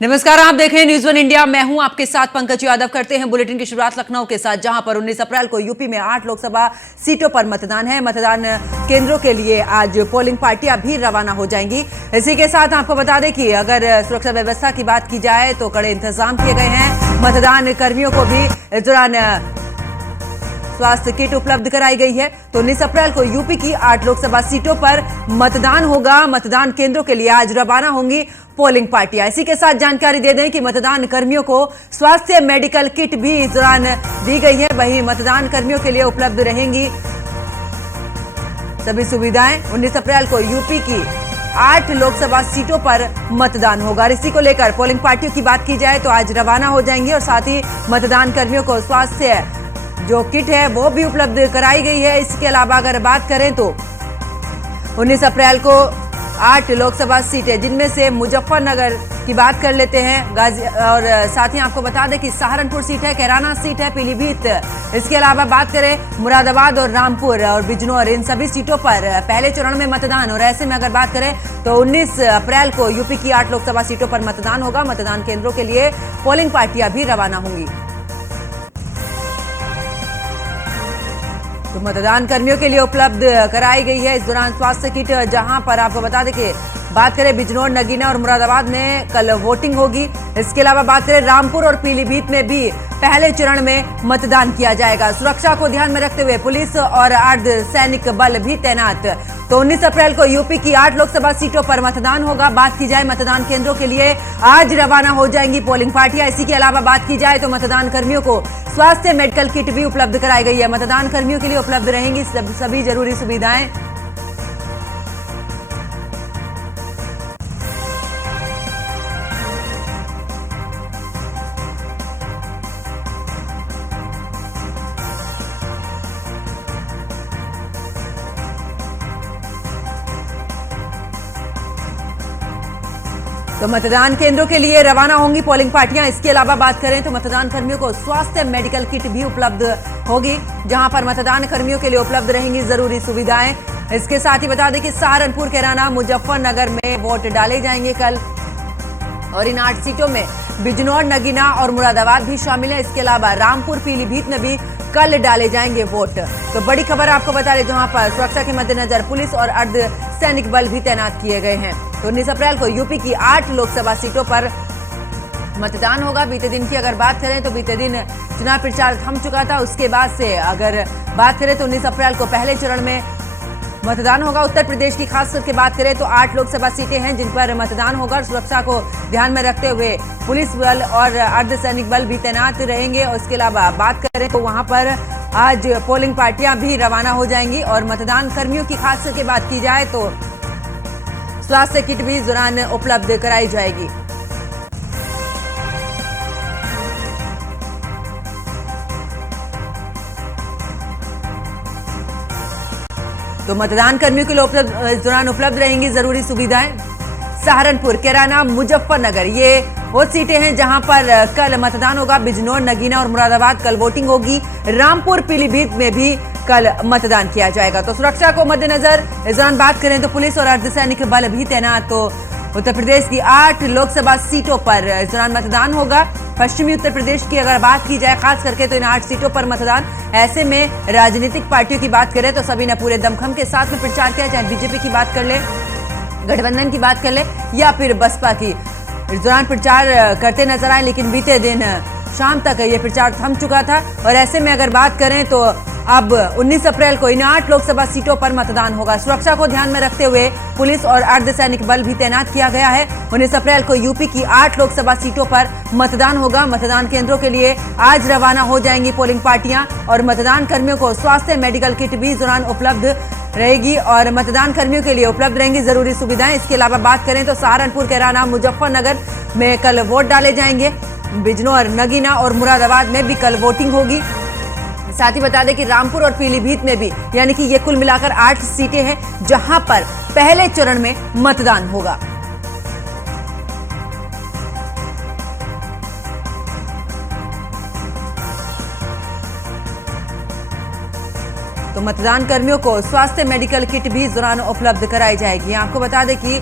नमस्कार, आप देख रहे हैं न्यूज़ वन इंडिया। मैं हूं आपके साथ पंकज यादव। करते हैं बुलेटिन की शुरुआत लखनऊ के साथ, जहां पर 19 अप्रैल को यूपी में 8 लोकसभा सीटों पर मतदान है। मतदान केंद्रों के लिए आज पोलिंग पार्टियां भी रवाना हो जाएंगी। इसी के साथ आपको बता दें कि अगर सुरक्षा व्यवस्था की बात की जाए तो कड़े इंतजाम किए गए हैं। मतदान कर्मियों को भी इस दौरान स्वास्थ्य किट उपलब्ध कराई गई है। तो 19 अप्रैल को यूपी की 8 लोकसभा सीटों पर मतदान होगा। मतदान केंद्रों के लिए आज रवाना होंगी पोलिंग पार्टियां। इसी के साथ जानकारी दे दें कि मतदान कर्मियों को स्वास्थ्य मेडिकल किट भी इस दौरान दी गई है। वहीं मतदान कर्मियों के लिए उपलब्ध रहेंगी सभी सुविधाएं। 19 अप्रैल को यूपी की 8 लोकसभा सीटों पर मतदान होगा। इसी को लेकर पोलिंग पार्टियों की बात की जाए तो आज रवाना हो जाएंगी और साथ ही मतदान कर्मियों को स्वास्थ्य जो किट है वो भी उपलब्ध कराई गई है। इसके अलावा अगर बात करें तो 19 अप्रैल को 8 लोकसभा सीटें, जिनमें से मुजफ्फरनगर की बात कर लेते हैं, गाजी और साथ ही आपको बता दें कि सहारनपुर सीट है, कैराना सीट है, पीलीभीत। इसके अलावा बात करें मुरादाबाद और रामपुर और बिजनौर, इन सभी सीटों पर पहले चरण में मतदान। और ऐसे में अगर बात करें तो 19 अप्रैल को यूपी की 8 लोकसभा सीटों पर मतदान होगा। मतदान केंद्रों के लिए पोलिंग पार्टियां भी रवाना होंगी। तो मतदान कर्मियों के लिए उपलब्ध कराई गई है इस दौरान स्वास्थ्य किट। जहां पर आपको बता दें कि बात करें बिजनौर, नगीना और मुरादाबाद में कल वोटिंग होगी। इसके अलावा बात करें रामपुर और पीलीभीत में भी पहले चरण में मतदान किया जाएगा। सुरक्षा को ध्यान में रखते हुए पुलिस और अर्धसैनिक बल भी तैनात। तो 19 अप्रैल को यूपी की 8 लोकसभा सीटों पर मतदान होगा। बात की जाए मतदान केंद्रों के लिए आज रवाना हो जाएंगी पोलिंग पार्टियां। इसी के अलावा बात की जाए तो मतदान कर्मियों को स्वास्थ्य मेडिकल किट भी उपलब्ध कराई गई है। मतदान कर्मियों के लिए उपलब्ध रहेंगी सभी जरूरी सुविधाएं। तो मतदान केंद्रों के लिए रवाना होंगी पोलिंग पार्टियां। इसके अलावा बात करें तो मतदान कर्मियों को स्वास्थ्य मेडिकल किट भी उपलब्ध होगी, जहां पर मतदान कर्मियों के लिए उपलब्ध रहेंगी जरूरी सुविधाएं। इसके साथ ही बता दें कि सहारनपुर, कैराना, मुजफ्फरनगर में वोट डाले जाएंगे कल, और इन 8 सीटों में बिजनौर, नगीना और मुरादाबाद भी शामिल है। इसके अलावा रामपुर, पीलीभीत में भी कल डाले जाएंगे वोट। तो बड़ी खबर आपको बता रहे, जहां पर सुरक्षा के मद्देनजर पुलिस और अर्धसैनिक बल भी तैनात किए गए हैं। तो 19 अप्रैल को यूपी की 8 लोकसभा सीटों पर मतदान होगा। बीते दिन की अगर बात करें तो बीते दिन चुनाव प्रचार थम चुका था। उसके बाद से अगर बात करें तो 19 अप्रैल को पहले चरण में मतदान होगा। उत्तर प्रदेश की खास करके बात करें तो 8 लोकसभा सीटें हैं जिन पर मतदान होगा। सुरक्षा को ध्यान में रखते हुए पुलिस बल और अर्धसैनिक बल भी तैनात रहेंगे। और इसके अलावा बात करें तो वहां पर आज पोलिंग पार्टियां भी रवाना हो जाएंगी। और मतदान कर्मियों की खास करके बात की जाए तो स्वास्थ्य किट भी इस दौरान उपलब्ध कराई जाएगी। तो मतदान कर्मियों के लिए इस दौरान उपलब्ध रहेंगी जरूरी सुविधाएं। सहारनपुर, कैराना, मुजफ्फरनगर, ये वो सीटें हैं जहां पर कल मतदान होगा। बिजनौर, नगीना और मुरादाबाद कल वोटिंग होगी। रामपुर, पीलीभीत में भी कल मतदान किया जाएगा। तो सुरक्षा को मद्देनजर इस दौरान बात करें तो पुलिस और अर्धसैनिक बल भी तैनात। तो उत्तर प्रदेश की 8 लोकसभा सीटों पर इस दौरान मतदान होगा। पश्चिमी उत्तर प्रदेश की अगर बात की जाए खास करके तो इन 8 सीटों पर मतदान। ऐसे में राजनीतिक पार्टियों की बात करें तो सभी ने पूरे दमखम के साथ में प्रचार किया, चाहे बीजेपी की बात कर ले, गठबंधन की बात कर ले या फिर बसपा की। इस दौरान प्रचार करते नजर आए, लेकिन बीते दिन शाम तक ये प्रचार थम चुका था। और ऐसे में अगर बात करें तो अब 19 अप्रैल को इन 8 लोकसभा सीटों पर मतदान होगा। सुरक्षा को ध्यान में रखते हुए पुलिस और अर्धसैनिक बल भी तैनात किया गया है। 19 अप्रैल को यूपी की 8 लोकसभा सीटों पर मतदान होगा। मतदान केंद्रों के लिए आज रवाना हो जाएंगी पोलिंग पार्टियां। और मतदान कर्मियों को स्वास्थ्य मेडिकल किट भी इस दौरान उपलब्ध रहेगी और मतदान कर्मियों के लिए उपलब्ध रहेंगी जरूरी सुविधाएं। इसके अलावा बात करें तो सहारनपुर, कैराना, मुजफ्फरनगर में कल वोट डाले जाएंगे। बिजनौर, नगीना और मुरादाबाद में भी कल वोटिंग होगी। साथ ही बता दें कि रामपुर और पीलीभीत में भी, यानी कि ये कुल मिलाकर 8 सीटें हैं जहां पर पहले चरण में मतदान होगा। तो मतदान कर्मियों को स्वास्थ्य मेडिकल किट भी इस दौरान उपलब्ध कराई जाएगी। आपको बता दें कि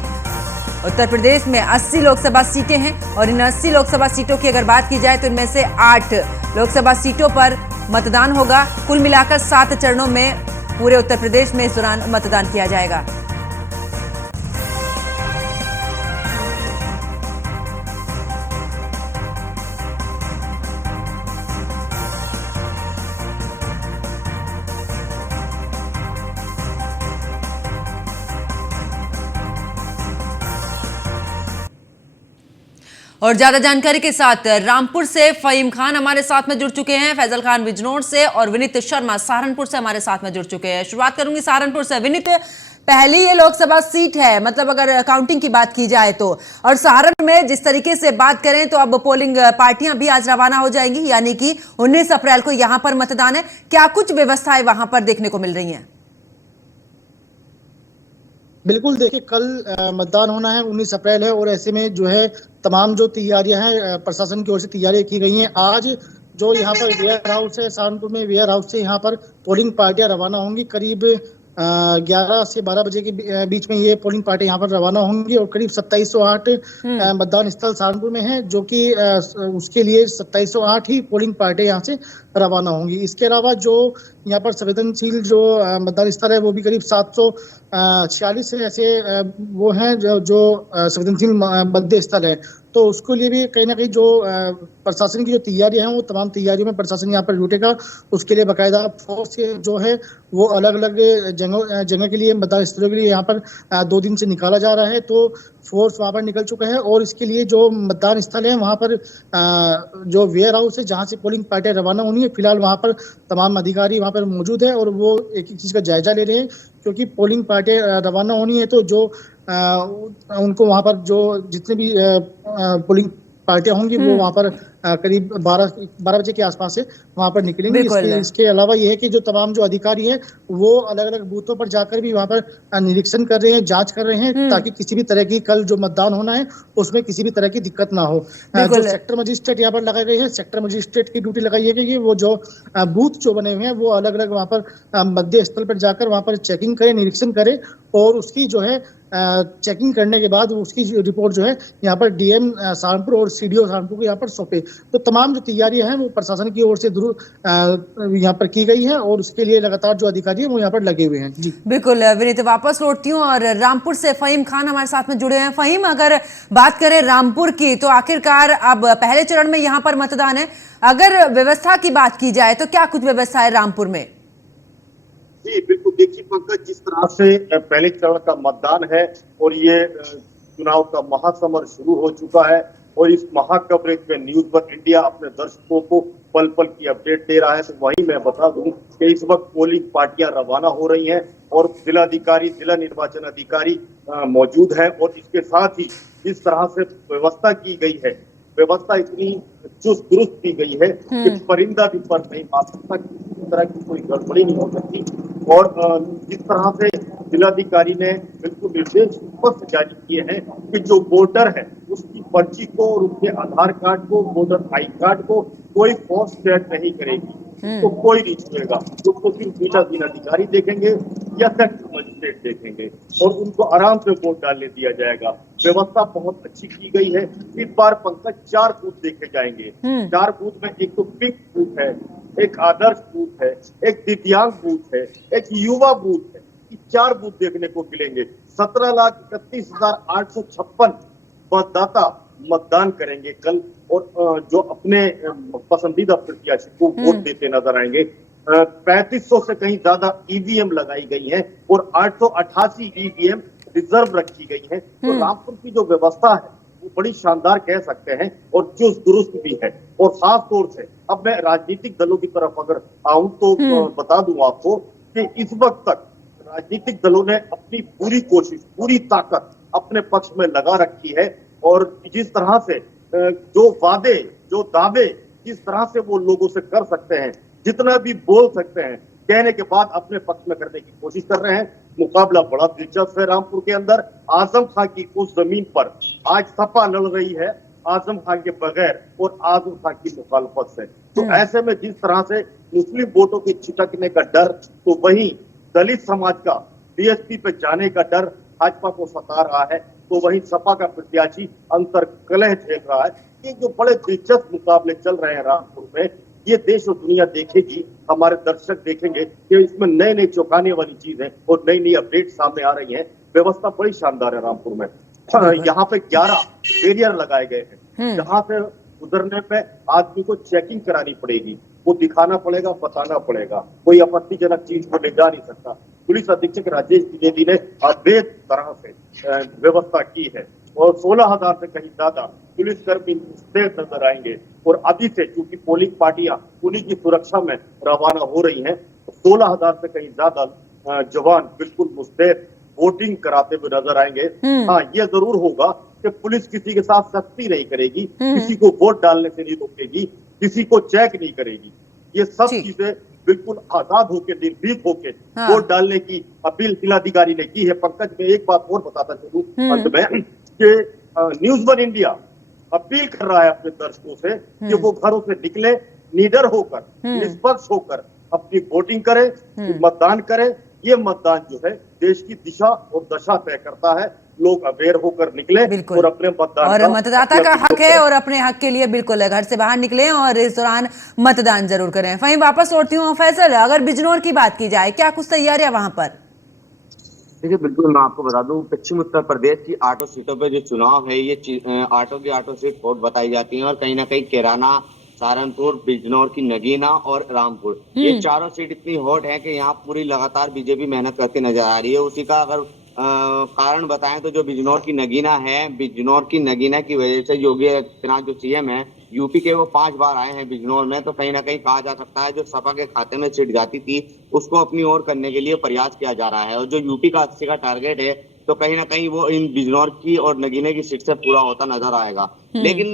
उत्तर प्रदेश में 80 लोकसभा सीटें हैं और इन 80 लोकसभा सीटों की अगर बात की जाए तो इनमें से 8 लोकसभा सीटों पर मतदान होगा। कुल मिलाकर 7 चरणों में पूरे उत्तर प्रदेश में इस दौरान मतदान किया जाएगा। और ज्यादा जानकारी के साथ रामपुर से फहीम खान हमारे साथ में जुड़ चुके हैं, फैजल खान बिजनौर से और विनीत शर्मा सहारनपुर से हमारे साथ में जुड़ चुके हैं। शुरुआत करूंगी सहारनपुर से। विनीत, पहली ये लोकसभा सीट है, मतलब अगर काउंटिंग की बात की जाए तो, और सहारन में जिस तरीके से बात करें तो अब पोलिंग पार्टियां भी आज रवाना हो जाएंगी, यानी कि 19 अप्रैल को यहां पर मतदान है। क्या कुछ व्यवस्थाएं वहां पर देखने को मिल रही हैं? बिल्कुल, देखिए कल मतदान होना है, 19 अप्रैल है और ऐसे में जो है तमाम जो तैयारियां हैं प्रशासन की ओर से तैयारियां की गई हैं। आज जो यहाँ पर वेयर हाउस है, सहारनपुर में वेयर हाउस से यहाँ पर पोलिंग पार्टियां रवाना होंगी। करीब 11 से 12 बजे के बीच में ये पोलिंग पार्टी यहाँ पर रवाना होंगी और करीब 2708 मतदान स्थल सहारनपुर में है, जो कि उसके लिए 2708 ही पोलिंग पार्टी यहाँ से रवाना होंगी। इसके अलावा जो यहाँ पर संवेदनशील जो मतदान स्थल है वो भी करीब 746 ऐसे वो हैं जो संवेदनशील मतदेय स्थल है। तो उसके लिए भी कहीं ना कहीं जो प्रशासन की जो तैयारियां हैं वो तमाम तैयारियों में प्रशासन यहाँ पर जुटेगा। उसके लिए बाकायदा फोर्स जो है वो अलग अलग जगह के लिए मतदान स्थलों के लिए यहाँ पर 2 दिन से निकाला जा रहा है। तो फोर्स वहाँ पर निकल चुका है और इसके लिए जो मतदान स्थल है वहाँ पर जो वेयर हाउस है जहाँ से पोलिंग पार्टियां रवाना होनी है, फिलहाल वहाँ पर तमाम अधिकारी वहाँ पर मौजूद है और वो एक एक चीज का जायजा ले रहे हैं, क्योंकि पोलिंग पार्टियां रवाना होनी है तो जो उनको वहाँ पर जो जितने भी पोलिंग पार्टियां होंगी वो वहाँ पर करीब 12 बजे के आसपास से वहाँ पर निकलेंगे। इसके अलावा ये है कि जो तमाम जो अधिकारी हैं वो अलग अलग बूथों पर जाकर भी वहाँ पर निरीक्षण कर रहे हैं, जांच कर रहे हैं, ताकि किसी भी तरह की कल जो मतदान होना है उसमें किसी भी तरह की दिक्कत ना हो। जो सेक्टर मजिस्ट्रेट यहाँ पर लगाए गए हैं, सेक्टर मजिस्ट्रेट की ड्यूटी लगाई है कि वो जो बूथ जो बने हुए हैं वो अलग अलग वहाँ पर मध्य स्थल पर जाकर वहाँ पर चेकिंग करें, निरीक्षण करें और उसकी जो है चेकिंग करने के बाद उसकी रिपोर्ट जो है यहाँ पर डीएम सहारनपुर और सीडीओ सहारनपुर को यहाँ पर सौंपे। तो तमाम जो तैयारियां हैं वो प्रशासन की ओर से यहाँ पर की गई है और उसके लिए लगातार जो अधिकारी हैं वो यहाँ पर लगे हुए हैं। जी बिल्कुल विनीत, वापस लौटती हूँ और रामपुर से फहीम खान हमारे साथ में जुड़े हैं। फहीम, अगर बात करें रामपुर की तो आखिरकार अब पहले चरण में यहाँ पर मतदान है, अगर व्यवस्था की बात की जाए तो क्या कुछ व्यवस्था है रामपुर में? जी बिल्कुल, देखिए पंकज, जिस तरह से पहले चरण का मतदान है और ये चुनाव का महासमर शुरू हो चुका है और इस महा कवरेज में न्यूज वन इंडिया अपने दर्शकों को पल पल की अपडेट दे रहा है। तो वहीं मैं बता दूं कि इस वक्त पोलिंग पार्टियां रवाना हो रही हैं और जिलाधिकारी, जिला निर्वाचन अधिकारी मौजूद है और इसके साथ ही जिस तरह से व्यवस्था की गई है, व्यवस्था इतनी चुस्त दुरुस्त की गई है कि परिंदा भी पर नहीं मार सकता, किसी तरह की कोई गड़बड़ी नहीं हो सकती। और जिस तरह से जिलाधिकारी ने बिल्कुल निर्देश स्पष्ट जारी किए हैं कि जो वोटर है उसकी पर्ची को और उसके आधार कार्ड को, वोटर आई कार्ड को कोई फोर्स चेक नहीं करेगी, तो कोई नहीं छुएगा। उसको सिर्फ जिलाधिकारी देखेंगे या सेक्टर मजिस्ट्रेट देखेंगे और उनको आराम से वोट डालने दिया जाएगा। व्यवस्था बहुत अच्छी की गई है। इस बार पंकज 4 बूथ देखे जाएंगे। 4 बूथ में एक तो पिंक बूथ है, एक आदर्श बूथ है, एक दिव्यांग बूथ है, एक युवा बूथ है। 4 बूथ देखने को मिलेंगे। 17,31,856 मतदाता मतदान करेंगे कल और जो अपने पसंदीदा प्रत्याशी को वोट देते नजर आएंगे। 3500 से कहीं ज्यादा ईवीएम लगाई गई है और 888 ईवीएम रिजर्व रखी गई है। तो रामपुर की जो व्यवस्था है वो बड़ी शानदार कह सकते हैं और चुस्त दुरुस्त भी है। और खास तौर से अब मैं राजनीतिक दलों की तरफ अगर आऊं तो बता दूं आपको कि इस वक्त तक राजनीतिक दलों ने अपनी पूरी कोशिश, पूरी ताकत अपने पक्ष में लगा रखी है और जिस तरह से जो वादे, जो दावे जिस तरह से वो लोगों से कर सकते हैं, जितना भी बोल सकते हैं, कहने के बाद अपने पक्ष में करने की कोशिश कर रहे हैं। मुकाबला बड़ा दिलचस्प है रामपुर के अंदर। आजम खां की उस जमीन पर आज सपा लड़ रही है आजम खां के बगैर और आजम खां की मुखालफत से। तो ऐसे में जिस तरह से मुस्लिम वोटों के छिटकने का डर, तो वहीं दलित समाज का बीएसपी पे जाने का डर भाजपा को सता रहा है। तो वहीं सपा का प्रत्याशी अंतर कलह झेल रहा है। ये जो बड़े दिलचस्प मुकाबले चल रहे हैं रामपुर में, ये देश और दुनिया देखेगी, हमारे दर्शक देखेंगे कि इसमें नए नए चौंकाने वाली चीज है और नई नई अपडेट सामने आ रही है। व्यवस्था बड़ी शानदार है रामपुर में। यहाँ पे 11 बैरियर लगाए गए हैं, जहाँ से गुजरने पे आदमी को चेकिंग करानी पड़ेगी, वो दिखाना पड़ेगा, बताना पड़ेगा, कोई आपत्तिजनक चीज को ले जा नहीं सकता। पुलिस अधीक्षक राजेश द्विवेदी ने अद्भुत तरह से व्यवस्था की है और 16,000 से कहीं ज्यादा पुलिसकर्मी मुस्तैद नजर आएंगे। और अभी से चूंकि पोलिंग पार्टियां उन्हीं की सुरक्षा में रवाना हो रही हैं, 16,000 से कहीं ज्यादा जवान बिल्कुल मुस्तैद वोटिंग कराते हुए नजर आएंगे। हाँ, ये जरूर होगा कि पुलिस किसी के साथ सख्ती नहीं करेगी, किसी को वोट डालने से नहीं रोकेगी, किसी को चेक नहीं करेगी। ये सब चीजें बिल्कुल आजाद होकर, निर्भीक होकर वोट डालने की अपील जिलाधिकारी ने की है। पंकज, में एक बात और बताता चलूं अंत में कि न्यूज़ वन इंडिया अपील कर रहा है अपने दर्शकों से कि वो घरों से निकले, निडर होकर, निष्पक्ष होकर अपनी वोटिंग करें, मतदान करें। ये मतदान जो है देश की दिशा और दशा तय करता है। लोग अवेयर होकर निकले और अपने मतदान और मतदाता का हक है और अपने हक के लिए बिल्कुल घर से बाहर निकले और इस दौरान मतदान जरूर करें। वहीं वापस लौटती हूँ फैसल, अगर बिजनौर की बात की जाए, क्या कुछ तैयारियां वहां पर? देखिए, बिल्कुल मैं आपको बता दूं, पश्चिम उत्तर प्रदेश की 8 सीटों पे जो चुनाव है, ये 8 सीट वोट बताई जाती हैं और कहीं ना कहीं कैराना, सहारनपुर, बिजनौर की नगीना और रामपुर, ये चारों सीट इतनी हॉट है कि यहाँ पूरी लगातार बीजेपी मेहनत करती नजर आ रही है। उसी का अगर कारण बताएं तो जो बिजनौर की नगीना है, बिजनौर की नगीना की वजह से योगी आदित्यनाथ जो सीएम है यूपी के, वो 5 बार आए हैं बिजनौर में। तो कहीं ना कहीं कहा जा सकता है जो सपा के खाते में सीट जाती थी उसको अपनी ओर करने के लिए प्रयास किया जा रहा है। और जो यूपी का 80 का टारगेट है, तो कहीं ना कहीं वो इन बिजनौर की और नगीने की सीट से पूरा होता नजर आएगा। लेकिन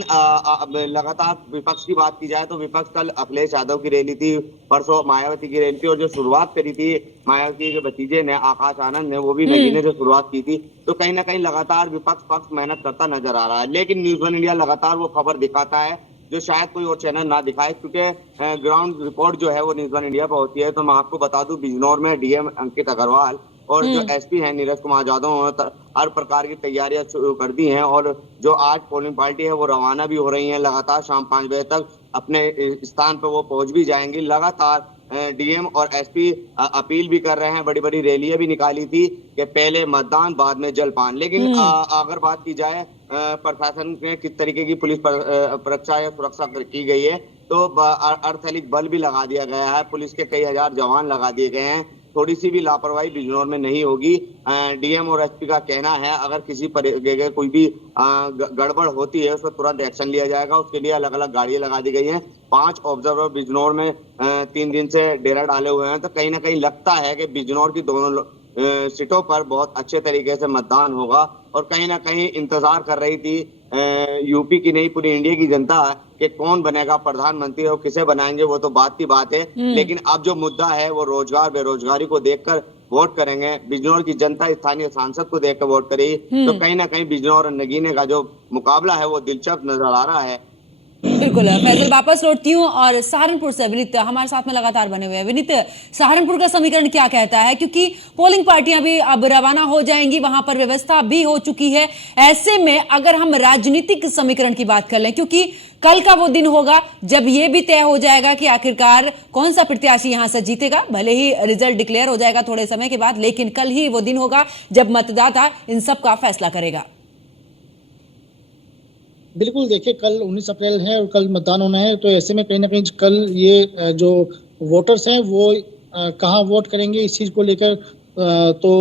लगातार विपक्ष की बात की जाए तो विपक्ष कल अखिलेश यादव की रैली थी, परसों मायावती की रैली थी, और जो शुरुआत करी थी मायावती के भतीजे ने, आकाश आनंद ने, वो भी नगीने से शुरुआत की थी। तो कहीं ना कहीं लगातार विपक्ष पक्ष मेहनत करता नजर आ रहा है। लेकिन न्यूज़ वन इंडिया लगातार वो खबर दिखाता है जो शायद कोई और चैनल ना दिखाए, क्योंकि ग्राउंड रिपोर्ट जो है वो न्यूज़ वन इंडिया पर होती है। तो मैं आपको बता दूं, बिजनौर में डीएम अंकित अग्रवाल और जो एसपी हैं नीरज कुमार यादव, हर प्रकार की तैयारियां शुरू कर दी हैं। और जो आज पोलिंग पार्टी है वो रवाना भी हो रही है। लगातार शाम 5 बजे तक अपने स्थान पर वो पहुंच भी जाएंगी। लगातार डीएम और एसपी अपील भी कर रहे हैं, बड़ी बड़ी रैलियां भी निकाली थी कि पहले मतदान बाद में जलपान। लेकिन अगर बात की जाए प्रशासन में किस तरीके की पुलिस सुरक्षा या सुरक्षा की गई है, तो अर्धसैनिक बल भी लगा दिया गया है, पुलिस के कई हजार जवान लगा दिए गए हैं। थोड़ी सी भी लापरवाही बिजनौर में नहीं होगी। डीएम और एसपी का कहना है अगर किसी पर कोई भी गड़बड़ होती है उस पर तुरंत एक्शन लिया जाएगा। उसके लिए अलग अलग गाड़ियां लगा दी गई हैं। 5 ऑब्जर्वर बिजनौर में 3 दिन से डेरा डाले हुए हैं। तो कहीं ना कहीं लगता है कि बिजनौर की दोनों सीटों पर बहुत अच्छे तरीके से मतदान होगा। और कहीं ना कहीं इंतजार कर रही थी यूपी की नहीं, पूरी इंडिया की जनता कि कौन बनेगा प्रधानमंत्री और किसे बनाएंगे, वो तो बात की बात है। लेकिन अब जो मुद्दा है वो रोजगार बेरोजगारी को देखकर वोट करेंगे। बिजनौर की जनता स्थानीय सांसद को देखकर वोट करेगी। तो कहीं ना कहीं बिजनौर और नगीने का जो मुकाबला है वो दिलचस्प नजर आ रहा है। बिल्कुल फैसल, वापस लौटती हूँ और सहारनपुर से विनीत हमारे साथ में लगातार बने हुए हैं। विनीत, सहारनपुर का समीकरण क्या कहता है, क्योंकि पोलिंग पार्टियां भी अब रवाना हो जाएंगी, वहां पर व्यवस्था भी हो चुकी है। ऐसे में अगर हम राजनीतिक समीकरण की बात कर लें, क्योंकि कल का वो दिन होगा जब ये भी तय हो जाएगा कि आखिरकार कौन सा प्रत्याशी यहां से जीतेगा। भले ही रिजल्ट डिक्लेयर हो जाएगा थोड़े समय के बाद, लेकिन कल ही वो दिन होगा जब मतदाता इन सब का फैसला करेगा। बिल्कुल, देखिए कल 19 अप्रैल है और कल मतदान होना है। तो ऐसे में कहीं ना कहीं कल ये जो वोटर्स हैं वो कहाँ वोट करेंगे इस चीज़ को लेकर तो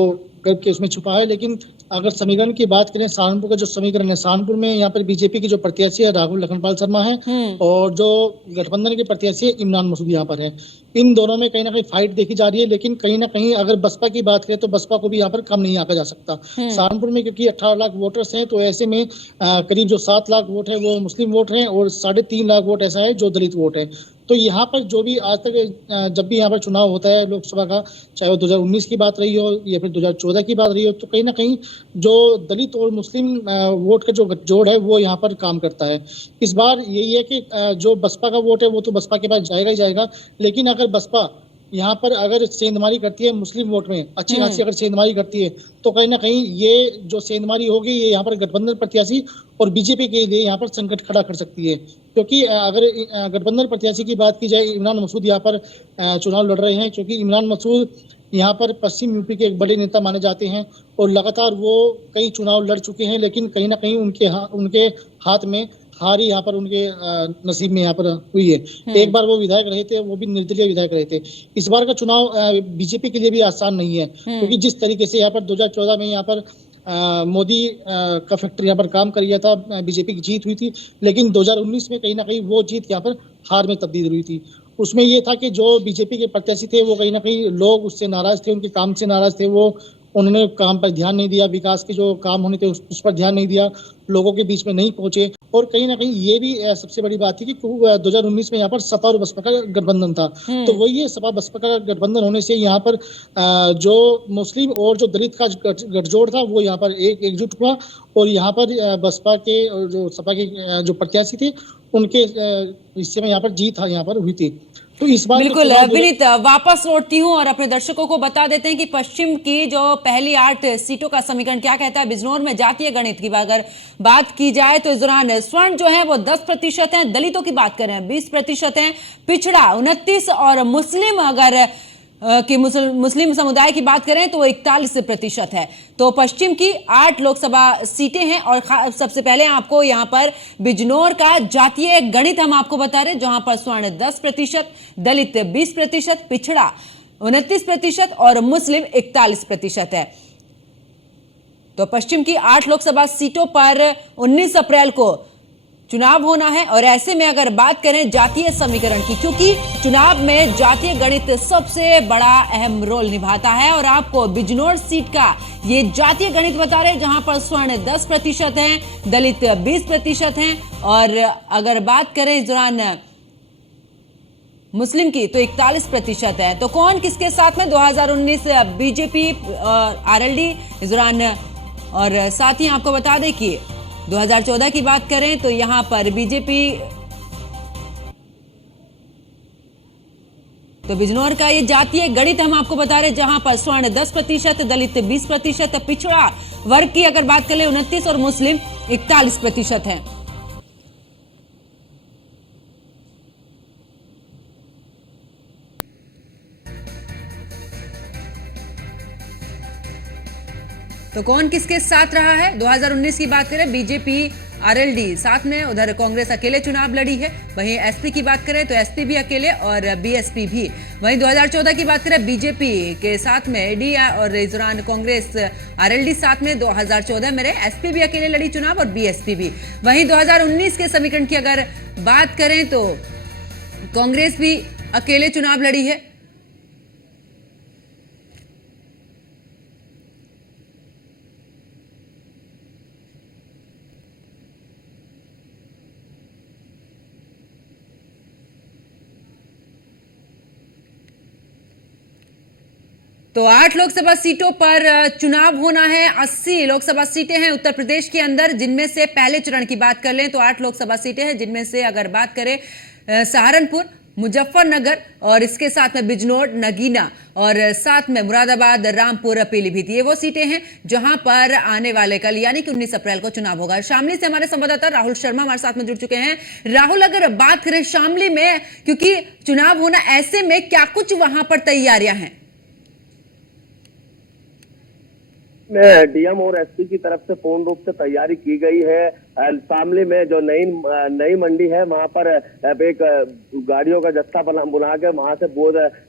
करके उसमें छुपा है। लेकिन अगर समीकरण की बात करें, सहारनपुर का जो समीकरण है, सहारनपुर में यहाँ पर बीजेपी की जो प्रत्याशी है राहुल लखनपाल शर्मा है और जो गठबंधन के प्रत्याशी है इमरान मसूद यहाँ पर है। इन दोनों में कहीं ना कहीं फाइट देखी जा रही है। लेकिन कहीं ना कहीं अगर बसपा की बात करें तो बसपा को भी यहाँ पर कम नहीं आंका जा सकता। सहारनपुर में क्योंकि 18 लाख वोटर्स हैं, तो ऐसे में करीब जो 7 लाख वोट है वो मुस्लिम वोट हैं और 3.5 लाख वोट ऐसा है जो दलित वोट है। तो यहाँ पर जो भी आज तक जब भी यहाँ पर चुनाव होता है लोकसभा का, चाहे वो 2019 की बात रही हो या फिर 2014 की बात रही हो, तो कहीं ना कहीं जो दलित और मुस्लिम वोट का जो गठजोड़ है वो यहाँ पर काम करता है। इस बार यही है कि जो बसपा का वोट है वो तो बसपा के पास जाएगा ही जाएगा। लेकिन अगर बसपा यहाँ पर अगर सेंधमारी करती है मुस्लिम वोट में, अच्छी खासी अगर सेंधमारी करती है, तो कहीं ना कहीं ये जो सेंधमारी होगी ये यहाँ पर गठबंधन प्रत्याशी और बीजेपी के लिए यहाँ पर संकट खड़ा कर सकती है। क्योंकि अगर गठबंधन प्रत्याशी की बात की जाए, इमरान मसूद यहाँ पर चुनाव लड़ रहे हैं, क्योंकि इमरान मसूद यहाँ पर पश्चिम यूपी के एक बड़े नेता माने जाते हैं और लगातार वो कई चुनाव लड़ चुके हैं, लेकिन कहीं ना कहीं उनके हाथ में हार ही यहाँ पर उनके नसीब में यहाँ पर हुई है। एक बार वो विधायक रहे थे, वो भी निर्दलीय विधायक रहे थे। इस बार का चुनाव बीजेपी के लिए भी आसान नहीं है, क्योंकि जिस तरीके से यहाँ पर 2014 में यहाँ पर मोदी का फैक्ट्री यहाँ पर काम कर गया था, बीजेपी की जीत हुई थी, लेकिन 2019 में कहीं ना कहीं वो जीत यहाँ पर हार में तब्दील हुई थी। उसमें ये था कि जो बीजेपी के प्रत्याशी थे वो कहीं ना कहीं लोग उससे नाराज थे, उनके काम से नाराज थे, वो उन्होंने काम पर ध्यान नहीं दिया, विकास के जो काम होने थे उस पर ध्यान नहीं दिया, लोगों के बीच में नहीं पहुंचे। और कहीं ना कहीं ये भी सबसे बड़ी बात थी कि 2019 में यहाँ पर सपा और बसपा का गठबंधन था, तो वही है, सपा बसपा का गठबंधन होने से यहाँ पर जो मुस्लिम और जो दलित का गठजोड़ था वो यहाँ पर एकजुट हुआ, और यहाँ पर बसपा के जो सपा के जो प्रत्याशी थे उनके हिस्से में यहाँ पर जीत यहाँ पर हुई थी। तो इस बार बिल्कुल विनीत, वापस लौटती हूँ और अपने दर्शकों को बता देते हैं कि पश्चिम की जो पहली 8 सीटों का समीकरण क्या कहता है। बिजनौर में जातीय गणित की अगर बात की जाए तो इस दौरान स्वर्ण जो है वो 10% है, दलितों की बात करें 20% है, पिछड़ा 29 और मुस्लिम अगर कि मुस्लिम समुदाय की बात करें तो 41% है। तो पश्चिम की 8 लोकसभा सीटें हैं और सबसे पहले आपको यहां पर बिजनौर का जातीय गणित हम आपको बता रहे हैं, जहां पर स्वर्ण 10%, दलित 20%, पिछड़ा 29% और मुस्लिम 41% है। तो पश्चिम की 8 लोकसभा सीटों पर 19 अप्रैल को चुनाव होना है, और ऐसे में अगर बात करें जातीय समीकरण की, क्योंकि चुनाव में जातीय गणित सबसे बड़ा अहम रोल निभाता है, और आपको बिजनौर सीट का ये जातीय गणित बता रहे हैं, जहां पर स्वर्ण 10% है, दलित 20% हैं, और अगर बात करें इस दौरान मुस्लिम की तो 41% है। तो कौन किसके साथ में 2019 बीजेपी आरएलडी इस दौरान, और साथ ही आपको बता दें कि 2014 की बात करें तो यहां पर बीजेपी, तो बिजनौर का ये जातीय गणित हम आपको बता रहे हैं, जहां पर स्वर्ण 10%, दलित 20%, पिछड़ा वर्ग की अगर बात करें 29 और मुस्लिम 41% है। तो कौन किसके साथ रहा है? 2019 की बात करें बीजेपी आरएलडी साथ में, उधर कांग्रेस अकेले चुनाव लड़ी है। वहीं एसपी की बात करें तो एसपी भी अकेले और बीएसपी भी। वहीं 2014 की बात करें बीजेपी के साथ में एडी और इस दौरान कांग्रेस आरएलडी साथ में 2014 में रहे, एसपी भी अकेले लड़ी चुनाव और बीएसपी भी। वहीं 2019 के समीकरण की अगर बात करें तो कांग्रेस भी अकेले चुनाव लड़ी है, तो 8 लोकसभा सीटों पर चुनाव होना है। 80 लोकसभा सीटें हैं उत्तर प्रदेश के अंदर, जिनमें से पहले चरण की बात कर लें तो 8 लोकसभा सीटें हैं, जिनमें से अगर बात करें सहारनपुर, मुजफ्फरनगर और इसके साथ में बिजनौर, नगीना और साथ में मुरादाबाद, रामपुर, पीलीभीत, ये वो सीटें हैं जहां पर आने वाले कल यानी कि 19 अप्रैल को चुनाव होगा। शामली से हमारे संवाददाता राहुल शर्मा हमारे साथ में जुड़ चुके हैं। राहुल, अगर बात करें शामली में, क्योंकि चुनाव होना, ऐसे में क्या कुछ वहां पर तैयारियां हैं? डीएम और एसपी की तरफ से पूर्ण रूप से तैयारी की गई है। शामली में जो नई मंडी है वहां पर एक गाड़ियों का जत्था बुला के वहां से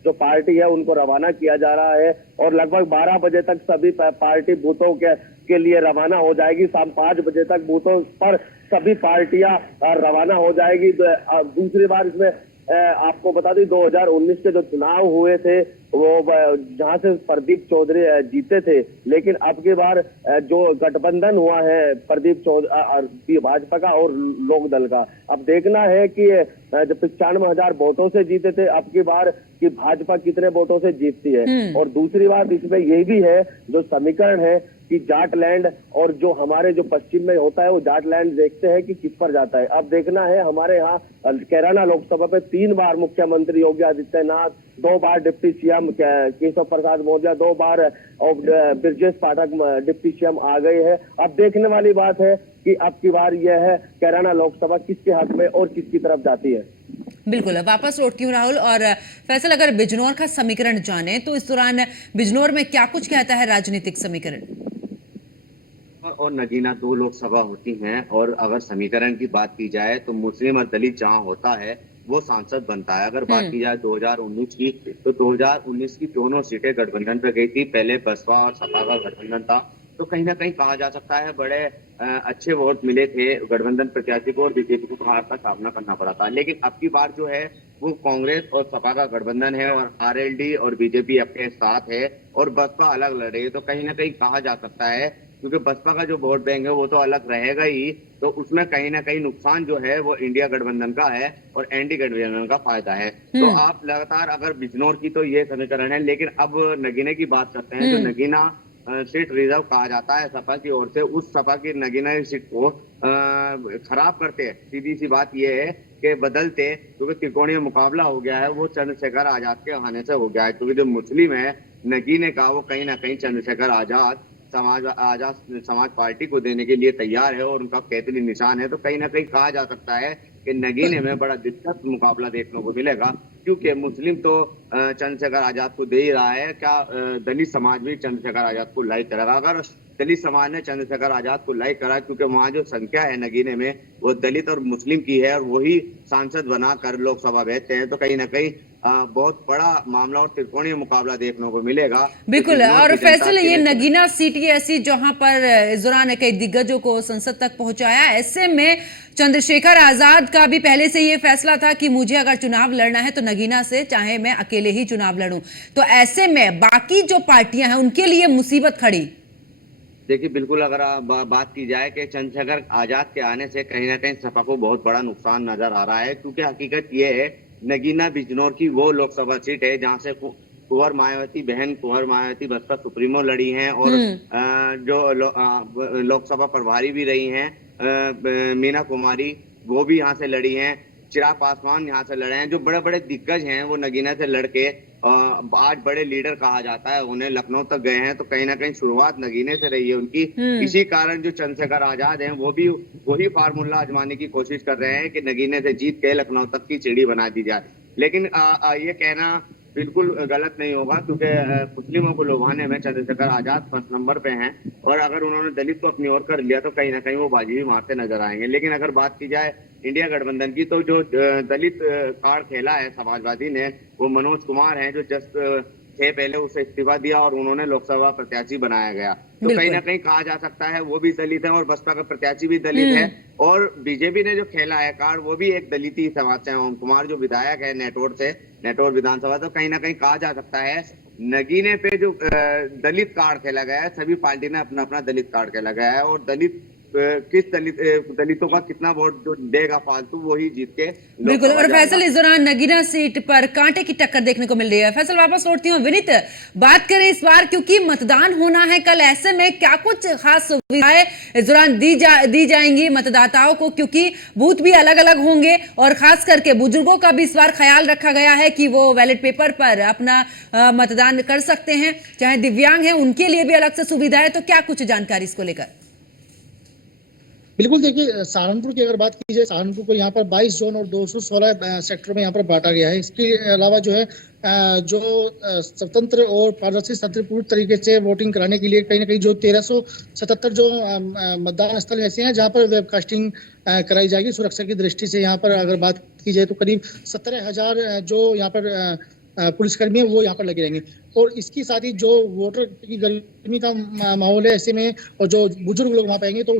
जो पार्टी है उनको रवाना किया जा रहा है, और लगभग 12 बजे तक सभी पार्टी बूथों के लिए रवाना हो जाएगी। शाम 5 बजे तक बूथों पर सभी पार्टियां रवाना हो जाएगी। दूसरी बार इसमें आपको बता दें 2019 के जो चुनाव हुए थे वो जहां से प्रदीप चौधरी जीते थे, लेकिन अब की बार जो गठबंधन हुआ है प्रदीप चौधरी भाजपा का और लोक दल का, अब देखना है कि जब 95,000 वोटों से जीते थे, अब की बार कि भाजपा कितने वोटों से जीतती है। और दूसरी बात इसमें यह भी है, जो समीकरण है कि जाट लैंड और जो हमारे जो पश्चिम में होता है वो जाट लैंड देखते हैं कि किस पर जाता है। अब देखना है, हमारे यहाँ कैराना लोकसभा पे 3 बार मुख्यमंत्री योगी आदित्यनाथ 2 बार डिप्टी सीएम केशव प्रसाद मौर्य, 2 बार और ब्रजेश पाठक डिप्टी सीएम आ गए हैं। अब देखने वाली बात है कि अब की बार यह है कैराना लोकसभा किसके हक में और किसकी तरफ जाती है। बिल्कुल, वापस लौटती हूँ राहुल। और फैसल, अगर बिजनौर का समीकरण जाने तो इस दौरान बिजनौर में क्या कुछ कहता है राजनीतिक समीकरण? और नगीना 2 लोकसभा होती हैं, और अगर समीकरण की बात की जाए तो मुस्लिम और दलित जहां होता है वो सांसद बनता है। अगर बात की जाए 2019 की, तो 2019 की दोनों सीटें गठबंधन पे गई थी। पहले बसपा और सपा का गठबंधन था, तो कहीं ना कहीं कहा जा सकता है बड़े अच्छे वोट मिले थे गठबंधन प्रत्याशी को, और बीजेपी को हार का सामना करना पड़ा था। लेकिन अब की बार जो है वो कांग्रेस और सपा का गठबंधन है, और आरएलडी और बीजेपी अपने साथ है, और बसपा अलग लड़ रही है। तो कहीं ना कहीं कहा जा सकता है, क्योंकि बसपा का जो वोट बैंक है वो तो अलग रहेगा ही, तो उसमें कहीं ना कहीं नुकसान जो है वो इंडिया गठबंधन का है और एनडी गठबंधन का फायदा है। तो आप लगातार अगर बिजनौर की तो ये समीकरण है, लेकिन अब नगीने की बात करते हैं। जो नगीना सीट रिजर्व कहा जाता है सपा की ओर से, उस सपा की नगीना सीट को खराब करते हैं। सीधी सी बात यह है कि बदलते, क्योंकि त्रिकोणीय मुकाबला हो गया है वो चंद्रशेखर आजाद के आने से हो गया है। क्योंकि जो मुस्लिम है नगीने का, वो कहीं ना कहीं चंद्रशेखर आजाद समाज पार्टी को देने के लिए तैयार है, और उनका कैतली निशान है। तो कहीं ना कहीं कहा जा सकता है कि नगीने में बड़ा दिलचस्प मुकाबला देखने को मिलेगा, क्योंकि मुस्लिम तो चंद्रशेखर आजाद को दे ही रहा है। क्या दलित समाज भी चंद्रशेखर आजाद को लाइक करेगा? अगर दलित समाज ने चंद्रशेखर आजाद को लाइक करा, क्योंकि वहाँ जो संख्या है नगीने में वो दलित और मुस्लिम की है, और वही सांसद बनाकर लोकसभा भेजते हैं, तो कहीं ना कहीं बहुत बड़ा मामला और त्रिकोणीय मुकाबला देखने को मिलेगा। बिल्कुल। तो और फैसल, ये नगीना सीट ये ऐसी जहां पर इस दौरान कई दिग्गजों को संसद तक पहुंचाया, ऐसे में चंद्रशेखर आजाद का भी पहले से ये फैसला था कि मुझे अगर चुनाव लड़ना है तो नगीना से, चाहे मैं अकेले ही चुनाव लड़ूं। तो ऐसे में बाकी जो पार्टियां हैं उनके लिए मुसीबत खड़ी। देखिए, बिल्कुल अगर बात की जाए कि चंद्रशेखर आजाद के आने से कहीं ना कहीं सपा को बहुत बड़ा नुकसान नजर आ रहा है, क्योंकि हकीकत ये है नगीना बिजनौर की वो लोकसभा सीट है जहां से कुंवर मायावती, बहन कुंवर मायावती बसपा सुप्रीमो लड़ी हैं, और जो लोकसभा प्रभारी भी रही हैं मीना कुमारी, वो भी यहाँ से लड़ी हैं। चिराग पासवान यहाँ से लड़े हैं। जो बड़े बड़े दिग्गज हैं वो नगीना से लड़के आज बड़े लीडर कहा जाता है, उन्हें लखनऊ तक गए हैं। तो कहीं ना कहीं शुरुआत नगीने से रही है उनकी। इसी कारण जो चंद्रशेखर आजाद हैं वो भी वही फार्मूला आजमाने की कोशिश कर रहे हैं कि नगीने से जीत के लखनऊ तक की सीढ़ी बना दी जाए। लेकिन ये कहना बिल्कुल गलत नहीं होगा, क्योंकि मुस्लिमों को लुभाने में चंद्रशेखर आजाद फर्स्ट नंबर पे हैं, और अगर उन्होंने दलित को अपनी ओर कर लिया तो कहीं ना कहीं वो बाजी भी मारते नजर आएंगे। लेकिन अगर बात की जाए इंडिया गठबंधन की, तो जो दलित कार्ड खेला है समाजवादी ने, वो मनोज कुमार हैं, जो जस्ट थे पहले उसे इस्तीफा दिया और उन्होंने लोकसभा प्रत्याशी बनाया गया। तो कहीं ना कहीं कहा जा सकता है वो भी दलित है, और बसपा का प्रत्याशी भी दलित है। और बीजेपी ने जो खेला है कार्ड, वो भी एक दलित ही समाज से। ओम कुमार जो विधायक है नेटोर से, नेटोर विधानसभा, तो कहीं ना कहीं कहा जा सकता है नगीने पे जो दलित कार्ड खेला गया है, सभी पार्टी ने अपना अपना दलित कार्ड खेला गया है, और दलित किस दलितों का कितना वोट जो देगा फालतू, वही जीत के। बिल्कुल। और फैसल, इस दौरान नगीना सीट पर कांटे की टक्कर देखने को मिल रही है। फैसल, वापस लौटती हूँ। विनीत, बात करें इस बार, क्योंकि मतदान होना है कल, ऐसे में क्या कुछ खास सुविधाएं इस दौरान दी जाएंगी मतदाताओं को, क्योंकि बूथ भी अलग अलग होंगे, और खास करके बुजुर्गों का भी इस बार ख्याल रखा गया है कि वो बैलेट पेपर पर अपना मतदान कर सकते हैं, चाहे दिव्यांग हैं उनके लिए भी अलग से सुविधा है। तो क्या कुछ जानकारी इसको लेकर? बिल्कुल, देखिए सहारनपुर की अगर बात की जाए, सहारनपुर को यहाँ पर 22 जोन और 216 सेक्टर में यहाँ पर बांटा गया है। इसके अलावा जो है जो स्वतंत्र और पारदर्शी शांतिपूर्ण तरीके से वोटिंग कराने के लिए कहीं ना कहीं जो 1377 जो मतदान स्थल ऐसे हैं जहाँ पर वेबकास्टिंग कराई जाएगी सुरक्षा की दृष्टि से। यहाँ पर अगर बात की जाए तो करीब 17,000 जो यहाँ पर पुलिसकर्मी है वो यहाँ पर लगे रहेंगे। और इसके साथ ही जो वोटर की गर्मी का माहौल है, ऐसे में और जो बुजुर्ग लोग वहाँ पाएंगे तो